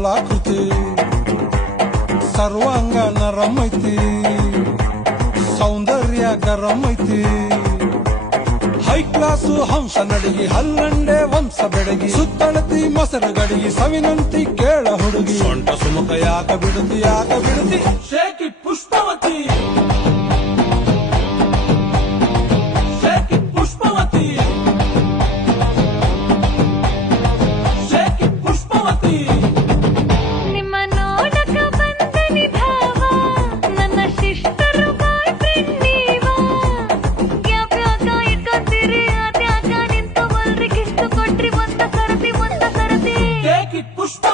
ಕಲಾಕೃತಿ ಸರ್ವಾಂಗ ನರಮೈತಿ ಸೌಂದರ್ಯ ಗರಮೈತಿ high class ಹಂಸ ನಡಿಗಿ ಹಲ್ಲಂಡೆ ವಂಶ ಬೆಡಗಿ ಸುತ್ತಳತಿ ಮೊಸರು ಗಡಿಗಿ ಸವಿನಂತಿ ಕೇಳ ಹುಡುಗಿ ಸೊಂಟ ಸುಮುಖ ಯಾಕ ಬಿಡುತ್ತಿ shaky Pushpavati shaky Pushpavati shaky Pushpavati ನಿಮ್ಮ ನೋಡಕ ಬಂದನಿ ಭಾವ ನನ್ನ ಸಿಸ್ಟರ್ ಬಾಯ್ ಫ್ರೆಂಡ್ ನೀವಾ ಯಾವ್ಯಾಕ ಇಟ್ಕೊಂತೀರಿ ಅದ್ಯಾಕ ನಿಂತು ಮಲ್ರಿ ಕಿಷ್ಟು ಕೊಟ್ರಿ ಒಂದ ಸರತಿ ಶೇಕಿ ಪುಷ್ಪ